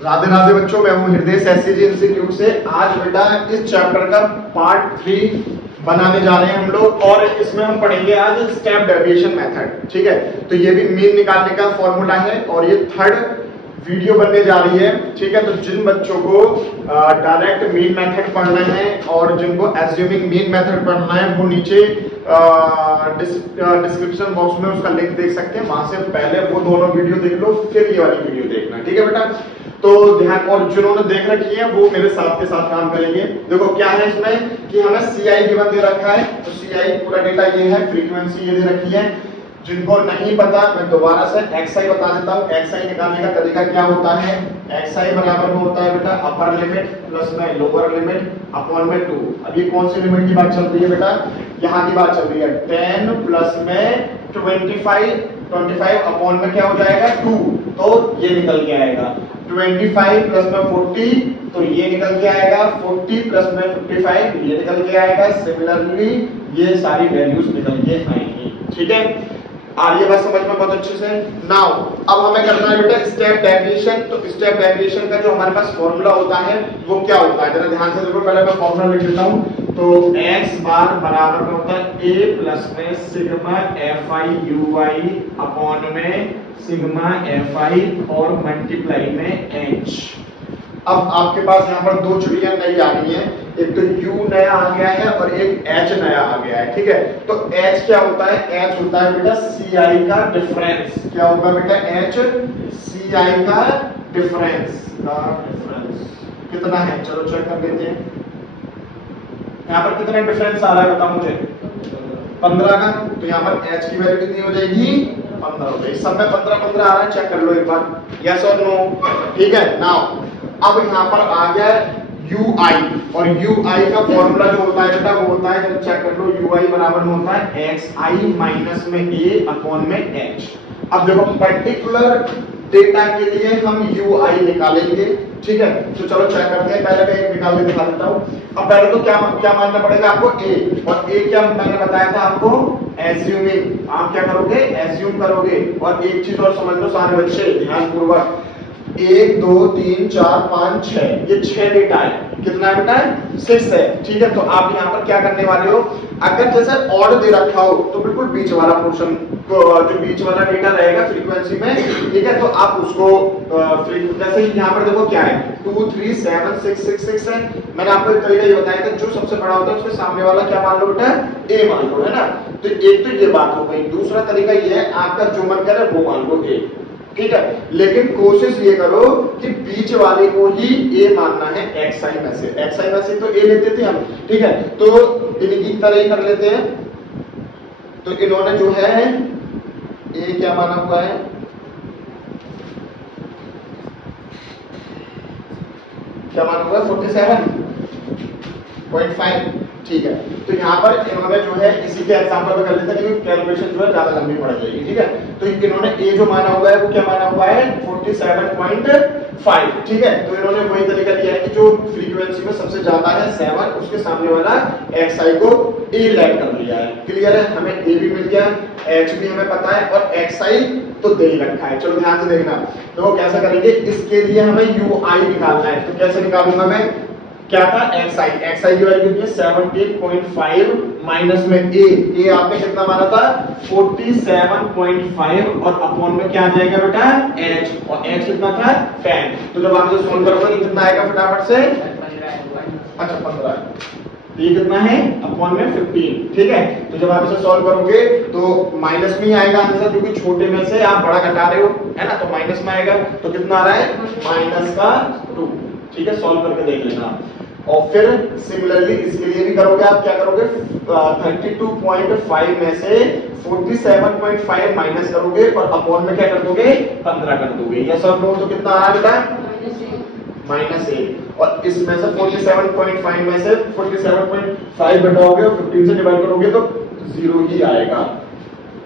राधे राधे बच्चों, मैं हूं हृदय एससीजी इंस्टीट्यूट से। आज बेटा इस चैप्टर का पार्ट 3 बनाने जा रहे हैं हम लोग, और इसमें हम पढ़ेंगे आज स्टेप डेविएशन मेथड। ठीक है, तो ये भी मीन निकालने का फॉर्मूला है और ये थर्ड वीडियो बनने जा रही है। ठीक है, तो जिन बच्चों को डायरेक्ट मीन मेथड पढ़ना है और जिनको एज्यूमिंग मीन मेथड पढ़ना है, वो नीचे डिस्क्रिप्शन बॉक्स में उसका लिंक देख सकते हैं। वहां से पहले वो दोनों वीडियो देख लो, फिर ये वाली वीडियो देखना। ठीक है बेटा, तो ध्यान, और जिन्होंने देख रखी है वो मेरे साथ के साथ काम करेंगे। देखो क्या है इसमें कि हमें सीआई गिवन दे रखा है, तो सीआई पूरा डेटा ये है, फ्रीक्वेंसी ये दे रखी है। जिनको नहीं पता मैं दोबारा से एक्सआई बता देता हूँ। एक्सआई निकालने का तरीका क्या होता है, एक्सआई बराबर में होता है बेटा अपर लिमिट प्लस में लोअर लिमिट अपॉन में 2। अब ये कौन सी लिमिट की बात चल रही है बेटा, यहाँ की बात चल रही है 10 प्लस में 25 अपॉन में क्या हो जाएगा 2, तो ये निकल के आएगा 25 प्लस में 40, तो ये निकल के आएगा 40 प्लस में 55, ये निकल के आएगा। सिमिलरली ये सारी वैल्यूज निकल के आएंगी। ठीक है, आ रही है बात समझ में बहुत अच्छे से। नाउ अब हमें करना है बेटा स्टेप डेविएशन। तो स्टेप डेविएशन का जो हमारे पास फॉर्मूला होता है वो क्या होता है, जरा ध्यान से देखो। पहले मैं फॉर्मूला लिख देता हूं। तो x बार बराबर में होता है a प्लस में सिग्मा fi ui अपॉन में सिग्मा fi और मल्टीप्लाई में h। अब आपके पास यहाँ पर दो चिड़िया नई आ गई है, एक तो u नया आ गया है और एक h नया आ गया है। ठीक है, तो h क्या होता है, h होता है बेटा ci का डिफरेंस। क्या होगा बेटा, h ci का डिफरेंस। कितना है चलो चेक कर लेते हैं। यहाँ पर कितना डिफरेंस आ रहा है बताओ मुझे, 15 का। तो यहाँ पर h की वैल्यू कितनी हो जाएगी, 15 हो जाएगी। सब में 15 आ रहा है, चेक कर लो एक बार, यस और नो। ठीक है, नाउ अब यहाँ पर आ गया ui, और ui का फॉर्मूला जो होता है बेटा वो होता है, जब चेक कर लो, ui बराबर में होता है xi माइनस में a अपॉन में h। अब देखो पर्टिकुलर डेटा के लिए हम ui निकालेंगे। ठीक है, तो चलो चेक करते हैं। पहले मैं एक निकाल के दिखा देता हूँ। अब पहले तो क्या मानना पड़ेगा आपको, a, और a क्या मैंने बताया था आपको, एज्यूमिंग। आप क्या करोगे, एज्यूम करोगे। और एक चीज और समझ लो सारे बच्चे ध्यान पूर्वक, 1 2 3 4 5 6, ये 6 डेटा है। कितना है बेटा, 6 है। ठीक है, तो आप यहाँ पर क्या करने वाले हो, अगर जैसे ऑड दे रखा हो तो बिल्कुल बीच वाला पोर्शन, जो बीच वाला डेटा रहेगा फ्रीक्वेंसी में, ठीक है, तो आप उसको जैसे यहाँ पर देखो क्या है 2 3 7 6 6 6 है। मैंने आपको एक तरीका ये बताया था, जो सबसे बड़ा होता है उसके सामने वाला क्या मान लो बेटा, a मान लो, है ना। तो एक तो ये बात हो गई। दूसरा तरीका ये है, आपका जो मन करे वो मान लो a। ठीक है, लेकिन कोशिश ये करो कि बीच वाले को ही a मानना है xi में से। xi में से तो a लेते थे हम। ठीक है, तो इनकी तरह ही कर लेते हैं। तो इन्होंने जो है a क्या माना हुआ है, क्या माना हुआ है 47.5। ठीक है, तो यहाँ पर इन्होंने जो है इसी के एग्जांपल में कर लेते हैं, क्योंकि कैलकुलेशन जो है ज्यादा लंबी पड़ जाएगी। ठीक है, तो इन्होंने a जो माना हुआ है वो क्या माना हुआ है 47.5। ठीक है, तो इन्होंने वही तरीका लिया है कि जो फ्रीक्वेंसी में सबसे ज्यादा है 7, उसके सामने वाला xi को a लैग कर लिया है। क्लियर है, हमें a भी मिल गया, h भी हमें पता है, और xi तो दे ही रखा है। चलो ध्यान से देखना, तो कैसा करेंगे, इसके लिए हमें ui निकालना है। तो कैसे निकालूंगा मैं, क्या था xi की वैल्यू कितनी है 17.5 माइनस में a आपने कितना माना था 47.5, और अपॉन में क्या आ जाएगा बेटा h, और h कितना था 10। तो जब आप इसे सॉल्व करोगे तो कितना आएगा फटाफट से, अच्छा 15, ये कितना है अपॉन में 15। ठीक है, तो जब आप इसे सॉल्व करोगे तो माइनस में ही आएगा आंसर, क्योंकि छोटे में से आप बड़ा घटा रहे हो, है ना, तो माइनस में आएगा। तो कितना आ रहा है माइनस का 2। ठीक है, सॉल्व करके देख लेना। और फिर सिमिलरली इसके लिए भी करोगे, आप क्या करोगे 32.5 में से 47.5 माइनस करोगे, और अपॉन में क्या कर दोगे 15 कर दोगे। यस और नो, तो कितना आ रहा है -8, और इसमें से 47.5 में से 47.5 घटाओगे और 15 से डिवाइड करोगे तो 0 ही आएगा।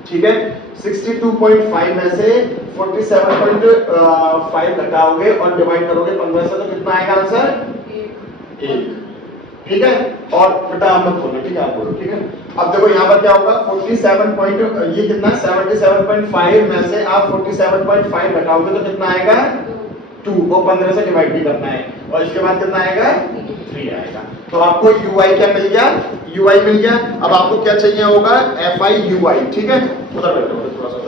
ठीक है, 62.5 में से 47.5 घटाओगे और डिवाइड करोगे 15 से, तो कितना आएगा आंसर 1। ठीक है, और बेटा आप मत बोलना, ठीक है, आप बोलो। ठीक है, अब देखो यहाँ पर क्या होगा 47 ये कितना 77.5 में से आप 47.5 घटाओगे तो कितना आएगा 2 को 15 से डिवाइड भी करना है और इसके बाद कितना आएगा 3 आएगा। तो आपको ui क्या मिल गया, ui मिल गया। अब आपको क्या चाहिए होगा fi ui, ठीक है, उधर बैठो थोड़ा सा।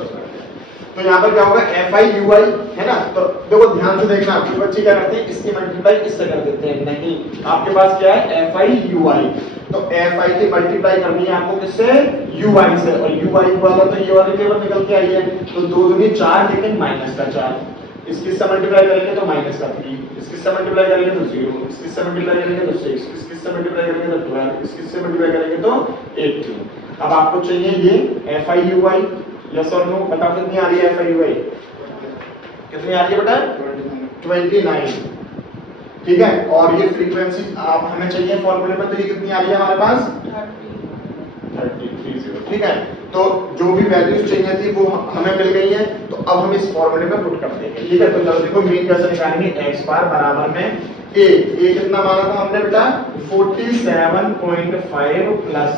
तो यहाँ पर क्या होगा fi ui है ना। तो देखो ध्यान से देखना, आपके बच्चे क्या करते हैं इसकी मल्टीप्लाई इससे कर देते हैं, नहीं आपके पास क्या है fi ui। तो fi की मल्टीप्लाई करनी है आपको किससे, ui से, और ui वाला तो ये वाली टेबल निकल के आई है। तो 2 दूनी 4 लेकिन माइनस का 4, इसकी से मल्टीप्लाई करेंगे तो माइनस का 3, इसकी से मल्टीप्लाई करेंगे तो 0, इसकी से मल्टीप्लाई करेंगे तो 6, इसकी से मल्टीप्लाई करेंगे तो 12, इसकी से मल्टीप्लाई करेंगे तो 18। अब आपको चाहिए ये fi ui, यस और नो, बताओ कितनी आ रही है fi ui, कितनी आ रही है बेटा 29, ठीक है। और ये फ्रीक्वेंसी आप हमें चाहिए फॉर्मूले में, तो ये कितनी आ रही है हमारे पास 30, ठीक है। तो जो भी वैल्यूज चाहिए थी वो हमें मिल गई है, तो अब हम इस फॉर्मूले में पुट कर देंगे, ठीक है। तो चलो देखो मीन कैसे निकालेंगे, x बार बराबर में a कितना माना था हमने बेटा 47.5 प्लस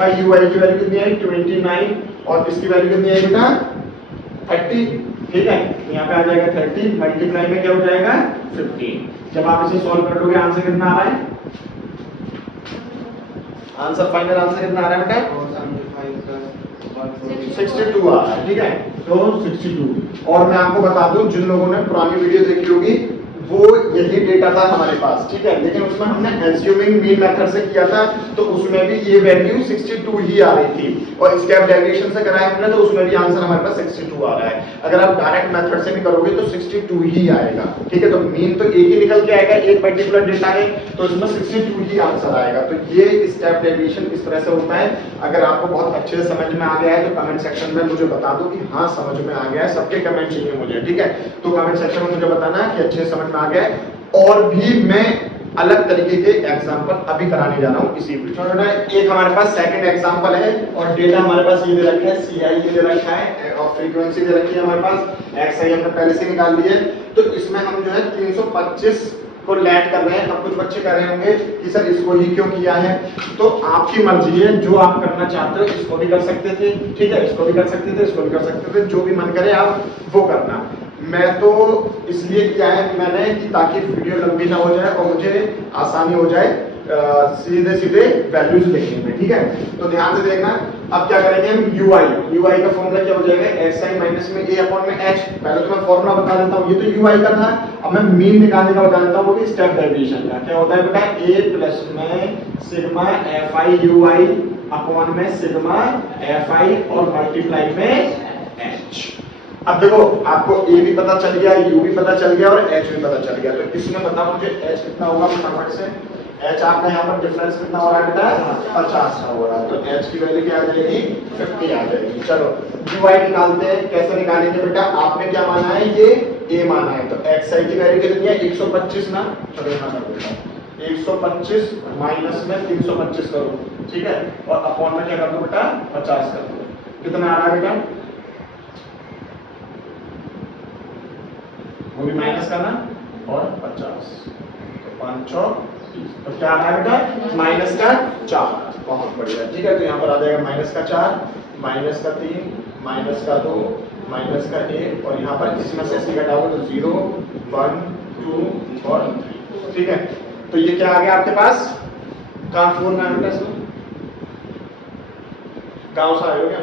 fi ui की वैल्यू कितनी आई 29 और इसकी वैल्यू कितनी आई बेटा 30, ठीक है। यहाँ पे आ जाएगा 30 मल्टीप्लाई में क्या हो जाएगा 15। जब आप इसे सॉल्व कर लोगे आंसर कितना आ रहा है, आंसर फाइनल आंसर कितना आ रहा है बेटा 62 आ रहा है, ठीक है। तो 62। और मैं आपको बता दूं जिन लोगों ने पुरानी वीडियो देखी होगी वो यही डेटा था हमारे पास, ठीक है, लेकिन उसमें हमने एज्यूमिंग मीन मेथड से किया था, तो उसमें भी ये वैल्यू 62 ही आ रही थी, और स्केप डेरिवेशन से कराया हमने तो उसमें भी आंसर हमारे पास 62 आ रहा है। अगर आप डायरेक्ट मेथड से भी करोगे तो 62 ही आएगा, ठीक है। तो मीन तो एक ही निकल के आएगा, एक पर्टिकुलर डेटा है तो इसमें 62 ही आंसर आएगा। तो ये स्केप डेरिवेशन इस तरह से होता है। अगर आपको बहुत अच्छे से समझ में आ गया है तो कमेंट सेक्शन में मुझे बता दो कि हाँ समझ में आ गया है, सबके कमेंट चाहिए मुझे, ठीक है। तो कमेंट सेक्शन में मुझे बताना कि अच्छे से समझ में आ गया है। और भी मैं अलग तरीके के एग्जांपल अभी कराने जा रहा हूं इसी वीडियो में। एक हमारे पास सेकंड एग्जांपल है और डेटा हमारे पास ये दे रखा है, ci ये दे रखा है और फ्रीक्वेंसी दे रखी है हमारे पास, xi हमने पहले से निकाल ली है। तो इसमें हम जो है 325 को लैट कर रहे हैं। अब कुछ बच्चे कह रहे होंगे कि सर इसको ही क्यों किया है, तो आपकी मर्जी है, जो आप करना चाहते हो इसको भी कर सकते थे, ठीक है, इसको भी कर सकते थे, इसको भी कर सकते थे, जो भी मन करे आप वो करना। मैं तो इसलिए किया है कि मैंने कि ताकि वीडियो लंबी ना हो जाए और मुझे आसानी हो जाए सीधे सीधे वैल्यूज लिखने में, ठीक है। तो ध्यान से देखना। अब क्या करेंगे हम ui का फॉर्मूला क्या हो जाएगा xi माइनस में a अपॉन में h। पहले तो मैं फॉर्मूला बता देता हूँ, ये तो ui का था, अब मैं मीन निकालने का बता देता हूँ, वो भी स्टेप डेरिवेशन का। क्या होता है बेटा a प्लस में सिग्मा fi ui अपॉन में सिग्मा fi और मल्टीप्लाई में h। अब देखो आपको a भी पता चल गया, u भी पता चल गया और h भी पता चल गया। तो इसमें बताओ मुझे h कितना होगा फटाफट से। h आपका यहाँ पर डिफरेंस कितना हो रहा है बेटा 50 का हो रहा है, तो h की वैल्यू क्या आ जाएगी 50 आ जाएगी। चलो ui निकालते हैं, कैसे निकालेंगे बेटा, आपने क्या माना है ये a माना है, तो xi की वैल्यू कितनी है 125 ना। चलो यहाँ कर देता 125 माइनस में 325 करो, ठीक है, और अपॉन में क्या कर दो बेटा 50 कर दो। कितना आ रहा है बेटा, वो भी माइनस करना और 50, तो 530, तो क्या आ रहा है बेटा माइनस का 4। बहुत बढ़िया, ठीक है। तो यहाँ पर आ जाएगा माइनस का 4, माइनस का 3, माइनस का 2, माइनस का 1, और यहाँ पर इसमें से इसकी घटाओगे तो 0, 1, 2 और 3, ठीक है। तो ये क्या आ गया आपके पास, कहाँ 4 में बेटा इसमें गाँव से आए हो क्या,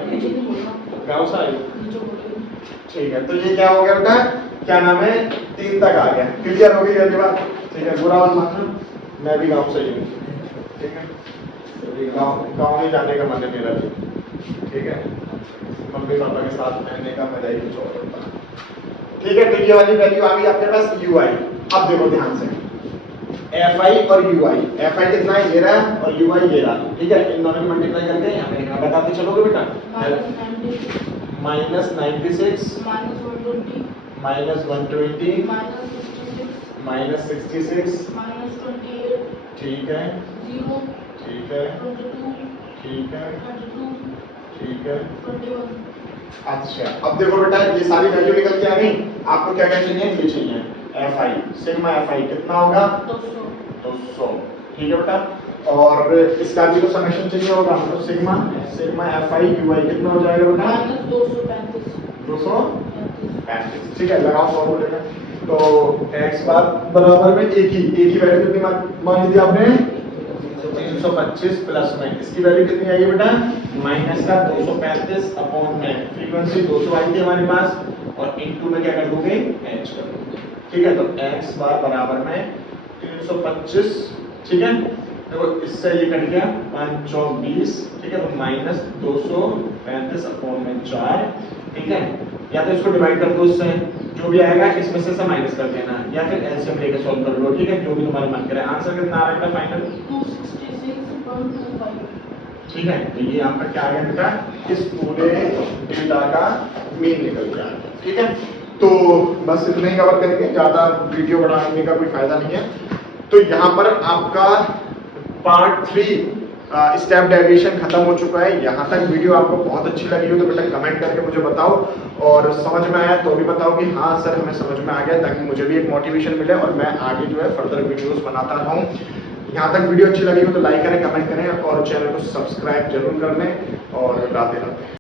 गाँव से आए हो, ठीक है। तो ये क्या हो गया बेटा, क्या नाम है 3 तक आ गया, क्लियर हो गई ये बात, ठीक है। बुरा मत मानना, मैं भी गांव से ही हूँ, ठीक है, तो गांव में जाने का मन है मेरा भी, ठीक है, मम्मी पापा के साथ रहने का मजा ही कुछ और होता है, ठीक है। तो ये वाली वैल्यू आ गई आपके पास ui। अब देखो ध्यान से fi और ui, fi कितना है ये रहा और ui ये रहा, ठीक है। इन दोनों की मल्टीप्लाई करके यहाँ बताते चलोगे बेटा, माइनस 96 माइनस 120 माइनस 66 ठीक है, ठीक है, ठीक है, ठीक है। अच्छा अब देखो बेटा ये सारी वैल्यू निकल के आ गई, आपको क्या क्या चाहिए, ये चाहिए fi, सिग्मा fi कितना होगा 200, ठीक है बेटा। और इसका भी तो समेशन चाहिए होगा, तो सिग्मा fi ui कितना हो जाएगा बेटा 235, ठीक है, लगाओ फॉर्मूले में। तो x बार बराबर में एक ही वैल्यू कितनी मान ली थी आपने 325 प्लस में इसकी वैल्यू कितनी आई है बेटा माइनस का 235 अपॉन में फ्रीक्वेंसी 200 आई थी हमारे पास और इनटू में क्या कर दोगे h कर दोगे। ठीक है, तो x बार बराबर में 325, ठीक है, देखो इससे ये कट गया 5 चौक 20, ठीक है, तो माइनस 235 अपॉन में 4, ठीक है, या तो इसको डिवाइड कर दो इससे जो भी आएगा इसमें से माइनस कर देना या फिर एलसीएम लेके सॉल्व कर लो, ठीक है, जो भी तुम्हारा मन करे। आंसर कितना आ रहा है फाइनल 266.25। ठीक है, तो ये आपका क्या आ गया बेटा इस पूरे डेटा का मीन निकल गया। ठीक है, तो बस इतना ही कवर करेंगे, ज्यादा वीडियो बढ़ाने का कोई फायदा नहीं है। तो यहाँ पर आपका पार्ट 3 स्टेप डेरिवेशन खत्म हो चुका है। यहाँ तक वीडियो आपको बहुत अच्छी लगी हो तो बेटा कमेंट करके मुझे बताओ, और समझ में आया तो भी बताओ कि हाँ सर हमें समझ में आ गया, ताकि मुझे भी एक मोटिवेशन मिले और मैं आगे जो है फर्दर वीडियोस बनाता रहूँ। यहाँ तक वीडियो अच्छी लगी हो तो लाइक करें, कमेंट करें और चैनल को सब्सक्राइब जरूर कर लें और राधे राधे।